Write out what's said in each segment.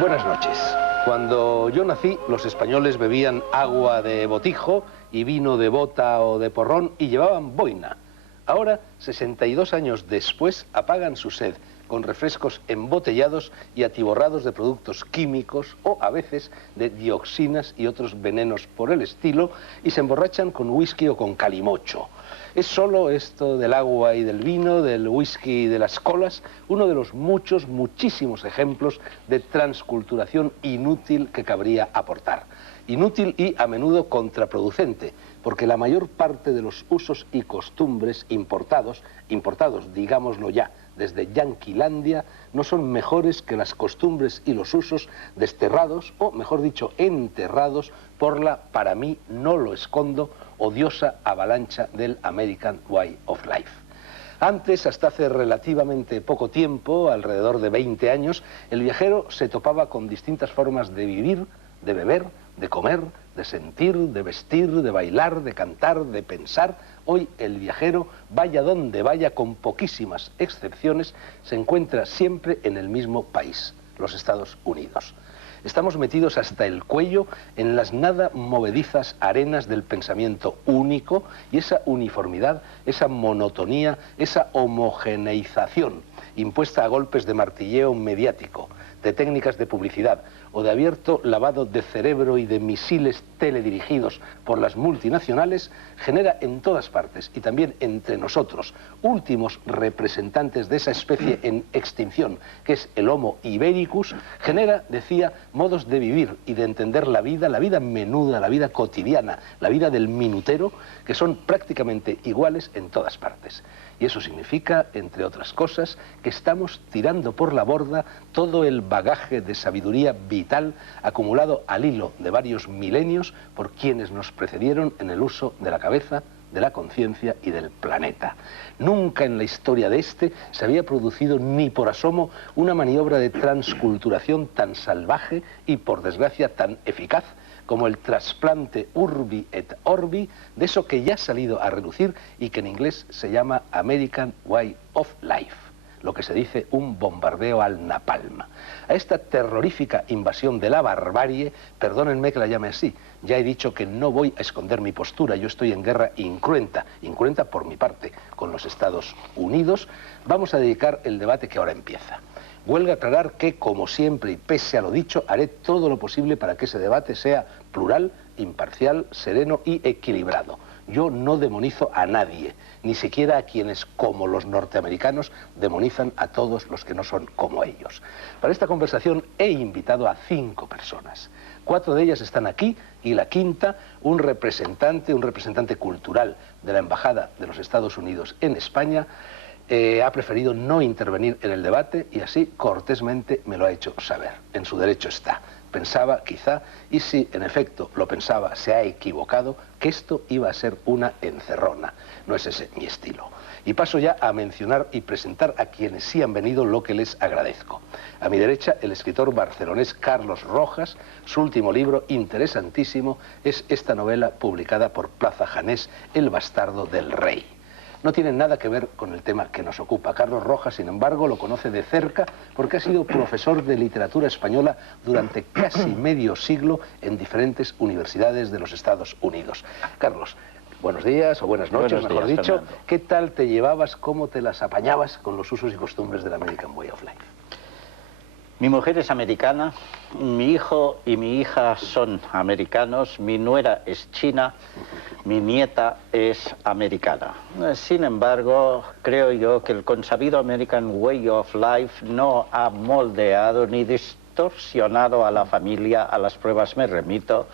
Buenas noches. Cuando yo nací, los españoles bebían agua de botijo y vino de bota o de porrón y llevaban boina. Ahora, 62 años después, apagan su sed con refrescos embotellados y atiborrados de productos químicos o, a veces, de dioxinas y otros venenos por el estilo y se emborrachan con whisky o con calimocho. ¿Es solo esto del agua y del vino, del whisky y de las colas, uno de los muchísimos ejemplos de transculturación inútil que cabría aportar? Inútil y a menudo contraproducente, porque la mayor parte de los usos y costumbres importados, digámoslo ya, desde Yanquilandia, no son mejores que las costumbres y los usos desterrados, o mejor dicho, enterrados por la, para mí, no lo escondo, odiosa avalancha del American Way of Life. Antes, hasta hace relativamente poco tiempo, alrededor de 20 años, el viajero se topaba con distintas formas de vivir, de beber, de comer, de sentir, de vestir, de bailar, de cantar, de pensar. Hoy el viajero, vaya donde vaya, con poquísimas excepciones, se encuentra siempre en el mismo país, los Estados Unidos. Estamos metidos hasta el cuello en las nada movedizas arenas del pensamiento único y esa uniformidad, esa monotonía, esa homogeneización impuesta a golpes de martilleo mediático, de técnicas de publicidad o de abierto lavado de cerebro y de misiles teledirigidos por las multinacionales, genera en todas partes y también entre nosotros, últimos representantes de esa especie en extinción, que es el Homo ibericus, genera, decía, modos de vivir y de entender la vida menuda, la vida cotidiana, la vida del minutero, que son prácticamente iguales en todas partes. Y eso significa, entre otras cosas, que estamos tirando por la borda todo el bagaje de sabiduría vital acumulado al hilo de varios milenios por quienes nos precedieron en el uso de la cabeza, de la conciencia y del planeta. Nunca en la historia de este se había producido ni por asomo una maniobra de transculturación tan salvaje y, por desgracia, tan eficaz como el trasplante urbi et orbi de eso que ya ha salido a relucir y que en inglés se llama American Way of Life, lo que se dice un bombardeo al napalm. A esta terrorífica invasión de la barbarie, perdónenme que la llame así, ya he dicho que no voy a esconder mi postura, yo estoy en guerra incruenta por mi parte, con los Estados Unidos. Vamos a dedicar el debate que ahora empieza. Huelga aclarar que, como siempre y pese a lo dicho, haré todo lo posible para que ese debate sea plural, imparcial, sereno y equilibrado. Yo no demonizo a nadie, ni siquiera a quienes, como los norteamericanos, demonizan a todos los que no son como ellos. Para esta conversación he invitado a 5 personas. 4 de ellas están aquí y la quinta, un representante cultural de la Embajada de los Estados Unidos en España, ha preferido no intervenir en el debate y así cortésmente me lo ha hecho saber. En su derecho está. Pensaba, quizá, y si en efecto lo pensaba, se ha equivocado, que esto iba a ser una encerrona. No es ese mi estilo. Y paso ya a mencionar y presentar a quienes sí han venido, lo que les agradezco. A mi derecha, el escritor barcelonés Carlos Rojas. Su último libro, interesantísimo, es esta novela publicada por Plaza Janés, El bastardo del rey. No tienen nada que ver con el tema que nos ocupa. Carlos Rojas, sin embargo, lo conoce de cerca porque ha sido profesor de literatura española durante casi medio siglo en diferentes universidades de los Estados Unidos. Carlos, buenos días o buenas noches, mejor dicho. Fernando. ¿Qué tal te llevabas, cómo te las apañabas con los usos y costumbres del American Way of Life? Mi mujer es americana, mi hijo y mi hija son americanos, mi nuera es china, mi nieta es americana. Sin embargo, creo yo que el consabido American Way of Life no ha moldeado ni distorsionado a la familia. A las pruebas me remito.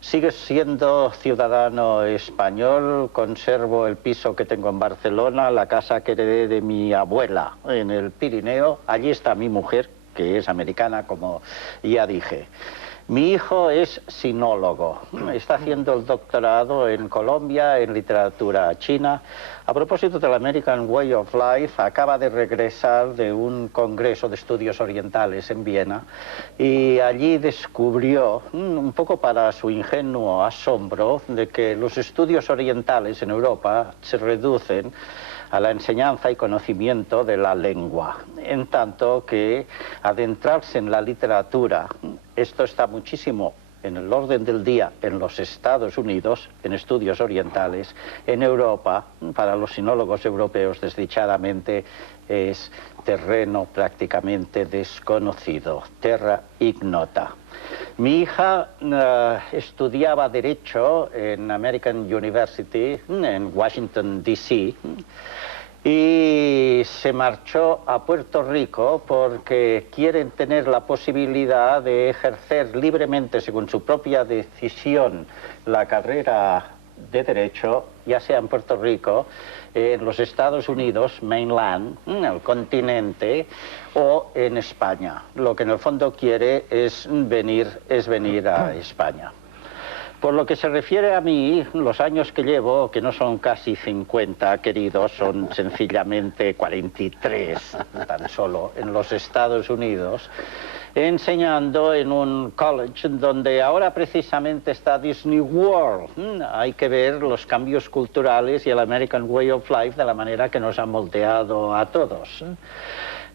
Sigue siendo ciudadano español, conservo el piso que tengo en Barcelona, la casa que heredé de mi abuela en el Pirineo. Allí está mi mujer, que es americana, como ya dije. Mi hijo es sinólogo, está haciendo el doctorado en Colombia en literatura china. A propósito del American Way of Life, acaba de regresar de un congreso de estudios orientales en Viena y allí descubrió, un poco para su ingenuo asombro, de que los estudios orientales en Europa se reducen a la enseñanza y conocimiento de la lengua, en tanto que adentrarse en la literatura, esto está muchísimo en el orden del día en los Estados Unidos, en estudios orientales. En Europa, para los sinólogos europeos, desdichadamente, es terreno prácticamente desconocido, terra ignota. Mi hija estudiaba Derecho en American University, en Washington, D.C., y se marchó a Puerto Rico porque quieren tener la posibilidad de ejercer libremente, según su propia decisión, la carrera de Derecho, ya sea en Puerto Rico, en los Estados Unidos, mainland, el continente, o en España. Lo que en el fondo quiere es venir a España. Por lo que se refiere a mí, los años que llevo, que no son casi 50, queridos, son sencillamente 43, tan solo, en los Estados Unidos, enseñando en un college donde ahora precisamente está Disney World. Hay que ver los cambios culturales y el American Way of Life de la manera que nos ha moldeado a todos.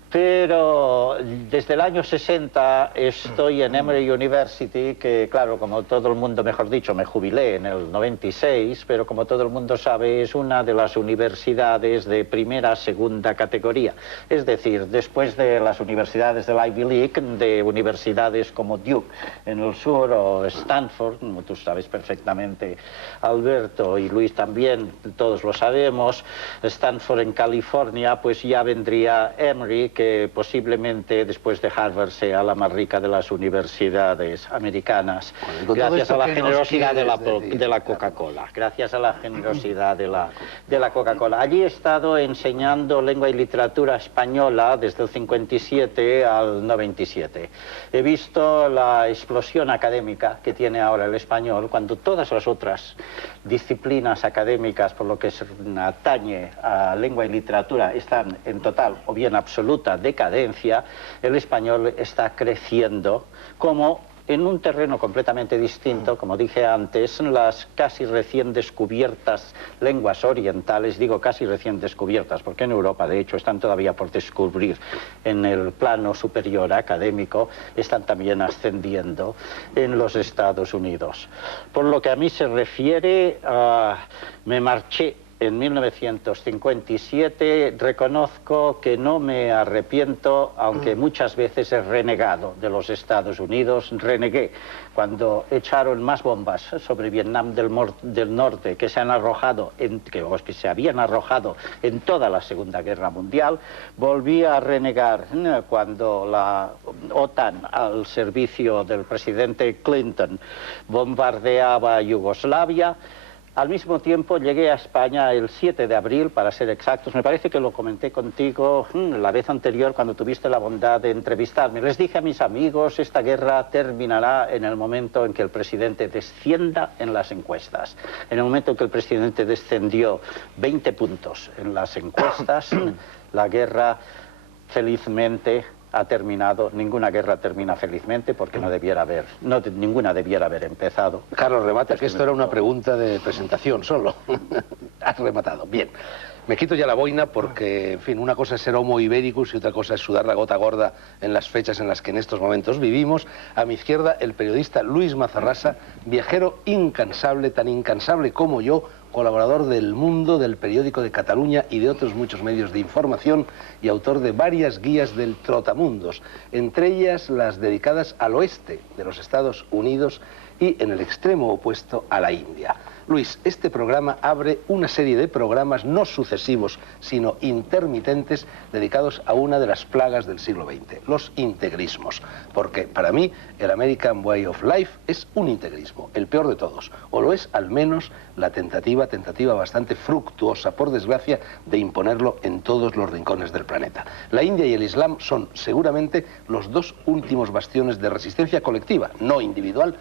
Pero desde el año 60 estoy en Emory University, que claro, como todo el mundo, mejor dicho, me jubilé en el 96, pero como todo el mundo sabe, es una de las universidades de primera, segunda categoría. Es decir, después de las universidades del Ivy League, de universidades como Duke en el sur o Stanford, como tú sabes perfectamente, Alberto, y Luis también, todos lo sabemos, Stanford en California, pues ya vendría Emory, que posiblemente después de Harvard sea la más rica de las universidades americanas, gracias a la generosidad de la Coca-Cola, gracias a la generosidad de la Coca-Cola. Allí he estado enseñando lengua y literatura española desde el 57 al 97. He visto la explosión académica que tiene ahora el español, cuando todas las otras disciplinas académicas, por lo que se atañe a lengua y literatura, están en total o bien absoluta decadencia. El español está creciendo como en un terreno completamente distinto, como dije antes, las casi recién descubiertas lenguas orientales, digo casi recién descubiertas, porque en Europa, de hecho, están todavía por descubrir en el plano superior académico, están también ascendiendo en los Estados Unidos. Por lo que a mí se refiere, me marché en 1957, reconozco que no me arrepiento, aunque muchas veces he renegado de los Estados Unidos. Renegué cuando echaron más bombas sobre Vietnam del Norte que se han arrojado, que se habían arrojado en toda la Segunda Guerra Mundial. Volví a renegar cuando la OTAN, al servicio del presidente Clinton, bombardeaba Yugoslavia. Al mismo tiempo llegué a España el 7 de abril, para ser exactos. Me parece que lo comenté contigo la vez anterior cuando tuviste la bondad de entrevistarme. Les dije a mis amigos, esta guerra terminará en el momento en que el presidente descienda en las encuestas. En el momento en que el presidente descendió 20 puntos en las encuestas, la guerra felizmente ha terminado. Ninguna guerra termina felizmente porque ninguna debiera haber empezado. Carlos, remata, que esto era una pregunta de presentación solo. Has rematado. Bien. Me quito ya la boina porque, en fin, una cosa es ser homo ibéricus y otra cosa es sudar la gota gorda en las fechas en las que en estos momentos vivimos. A mi izquierda, el periodista Luis Mazarrasa, viajero incansable, tan incansable como yo, colaborador del Mundo, del Periódico de Cataluña y de otros muchos medios de información y autor de varias guías del Trotamundos, entre ellas las dedicadas al oeste de los Estados Unidos y en el extremo opuesto a la India. Luis, este programa abre una serie de programas no sucesivos, sino intermitentes, dedicados a una de las plagas del siglo XX, los integrismos. Porque para mí el American Way of Life es un integrismo, el peor de todos, o lo es al menos la tentativa bastante fructuosa, por desgracia, de imponerlo en todos los rincones del planeta. La India y el Islam son seguramente los dos últimos bastiones de resistencia colectiva, no individual,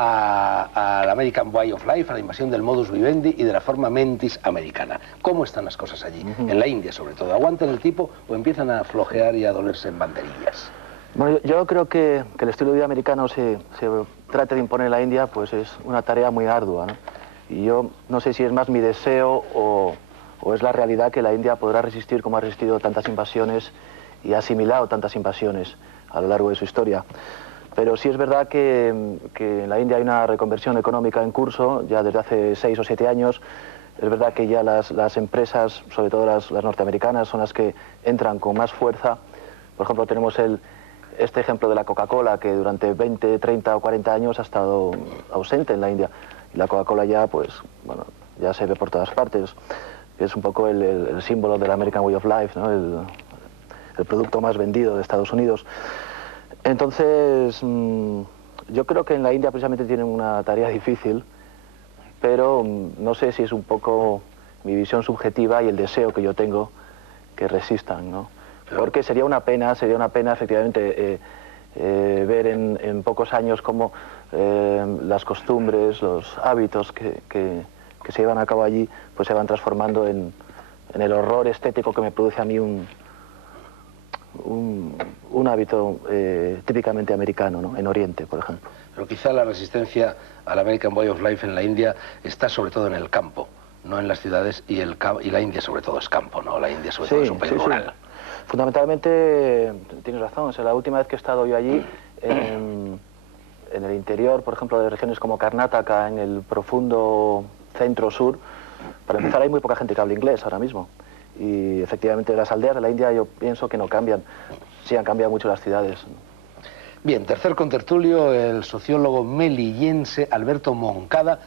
al American Way of Life, a la invasión del modus vivendi y de la forma mentis americana. ¿Cómo están las cosas allí? En la India, sobre todo. ¿Aguantan el tipo o empiezan a flojear y a dolerse en banderillas? Bueno, yo creo que el estilo de vida americano se trate de imponer en la India, pues es una tarea muy ardua, ¿no? Y yo no sé si es más mi deseo o o es la realidad que la India podrá resistir como ha resistido tantas invasiones y ha asimilado tantas invasiones a lo largo de su historia. Pero sí es verdad que en la India hay una reconversión económica en curso ya desde hace 6 o 7 años. Es verdad que ya las empresas, sobre todo las norteamericanas, son las que entran con más fuerza. Por ejemplo, tenemos este ejemplo de la Coca-Cola, que durante 20, 30 o 40 años ha estado ausente en la India. Y la Coca-Cola ya, pues, bueno, ya se ve por todas partes. Es un poco el símbolo del American Way of Life, ¿no? El producto más vendido de Estados Unidos. Entonces, yo creo que en la India precisamente tienen una tarea difícil, pero no sé si es un poco mi visión subjetiva y el deseo que yo tengo que resistan, ¿no? Porque sería una pena efectivamente ver en pocos años cómo las costumbres, los hábitos que se llevan a cabo allí, pues se van transformando en el horror estético que me produce a mí un hábito típicamente americano, ¿no? En Oriente, por ejemplo. Pero quizá la resistencia al American Way of Life en la India está sobre todo en el campo, no en las ciudades, y la India sobre todo es campo, ¿no? La India sobre todo es un país rural. Sí. Fundamentalmente, tienes razón, o sea, la última vez que he estado yo allí, en el interior, por ejemplo, de regiones como Karnataka, en el profundo centro-sur, para empezar hay muy poca gente que habla inglés ahora mismo. Y efectivamente las aldeas de la India yo pienso que no cambian, sí han cambiado mucho las ciudades. Bien, tercer contertulio, el sociólogo melillense Alberto Moncada,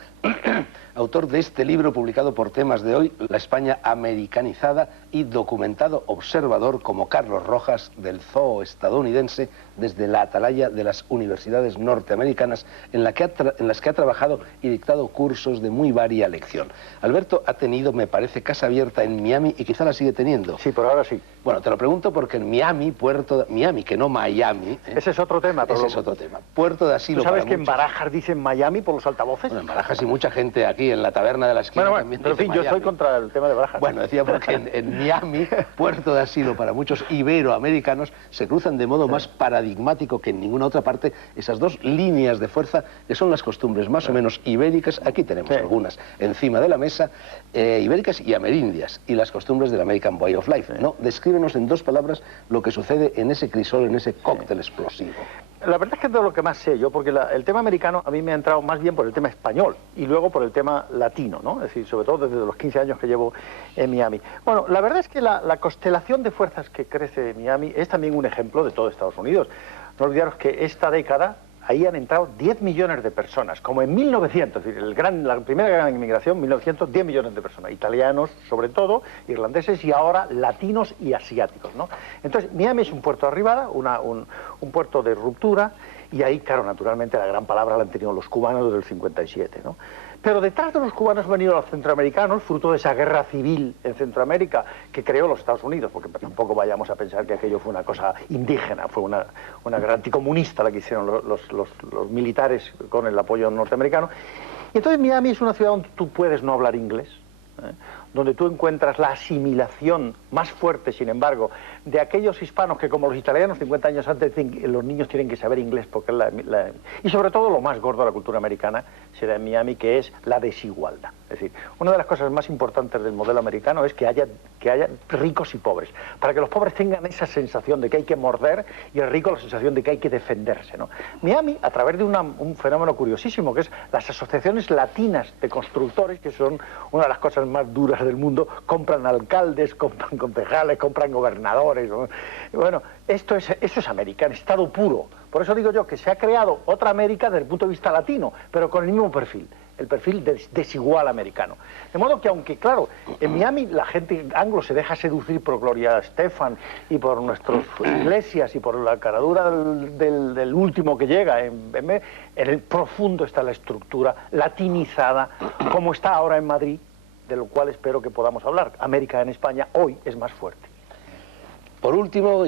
autor de este libro publicado por Temas de Hoy, La España americanizada, y documentado observador como Carlos Rojas del zoo estadounidense desde la atalaya de las universidades norteamericanas en las que ha trabajado y dictado cursos de muy varia lección. Alberto ha tenido, me parece, casa abierta en Miami y quizá la sigue teniendo. Sí, por ahora sí. Bueno, te lo pregunto porque en Miami, Miami, que no Miami... Ese es otro tema. Ese es otro tema. Puerto de asilo. ¿Tú sabes que muchos. En Barajas dicen Miami por los altavoces? Bueno, en Barajas y mucha gente aquí en la taberna de la esquina también pero en fin, Miami. yo estoy contra el tema de Barajas. Bueno, decía porque en Miami, puerto de asilo para muchos iberoamericanos, se cruzan de modo más paradigmático que en ninguna otra parte esas dos líneas de fuerza que son las costumbres más o menos ibéricas. Aquí tenemos algunas encima de la mesa, ibéricas y amerindias, y las costumbres del American Way of Life, ¿no? Descríbenos en 2 palabras lo que sucede en ese crisol, en ese cóctel explosivo. La verdad es que es de lo que más sé yo, porque el tema americano a mí me ha entrado más bien por el tema español y luego por el tema latino, ¿no? Es decir, sobre todo desde los 15 años que llevo en Miami. Bueno, la verdad es que la constelación de fuerzas que crece en Miami es también un ejemplo de todo Estados Unidos. No olvidaros que esta década ahí han entrado 10 millones de personas, como en 1900, es decir, la primera gran inmigración, 1900, 10 millones de personas, italianos sobre todo, irlandeses y ahora latinos y asiáticos, ¿no? Entonces, Miami es un puerto de arribada, un puerto de ruptura, y ahí, claro, naturalmente la gran palabra la han tenido los cubanos desde el 57, ¿no? Pero detrás de los cubanos han venido los centroamericanos, fruto de esa guerra civil en Centroamérica que creó los Estados Unidos, porque tampoco vayamos a pensar que aquello fue una cosa indígena, fue una guerra anticomunista la que hicieron los militares con el apoyo norteamericano. Y entonces Miami es una ciudad donde tú puedes no hablar inglés, donde tú encuentras la asimilación más fuerte, sin embargo, de aquellos hispanos que, como los italianos 50 años antes, los niños tienen que saber inglés, porque y sobre todo lo más gordo de la cultura americana se da en Miami, que es la desigualdad. Es decir, una de las cosas más importantes del modelo americano es que haya ricos y pobres, para que los pobres tengan esa sensación de que hay que morder y el rico la sensación de que hay que defenderse, ¿no? Miami, a través de un fenómeno curiosísimo, que es las asociaciones latinas de constructores, que son una de las cosas más duras del mundo, compran alcaldes, compran concejales, compran gobernadores, ¿no? Bueno, eso es América, en estado puro. Por eso digo yo que se ha creado otra América desde el punto de vista latino, pero con el mismo perfil, el perfil desigual americano. De modo que, aunque claro, en Miami la gente anglo se deja seducir por Gloria Estefan y por nuestras iglesias y por la caradura del último que llega, en el profundo está la estructura latinizada, como está ahora en Madrid, de lo cual espero que podamos hablar. América en España hoy es más fuerte. Por último...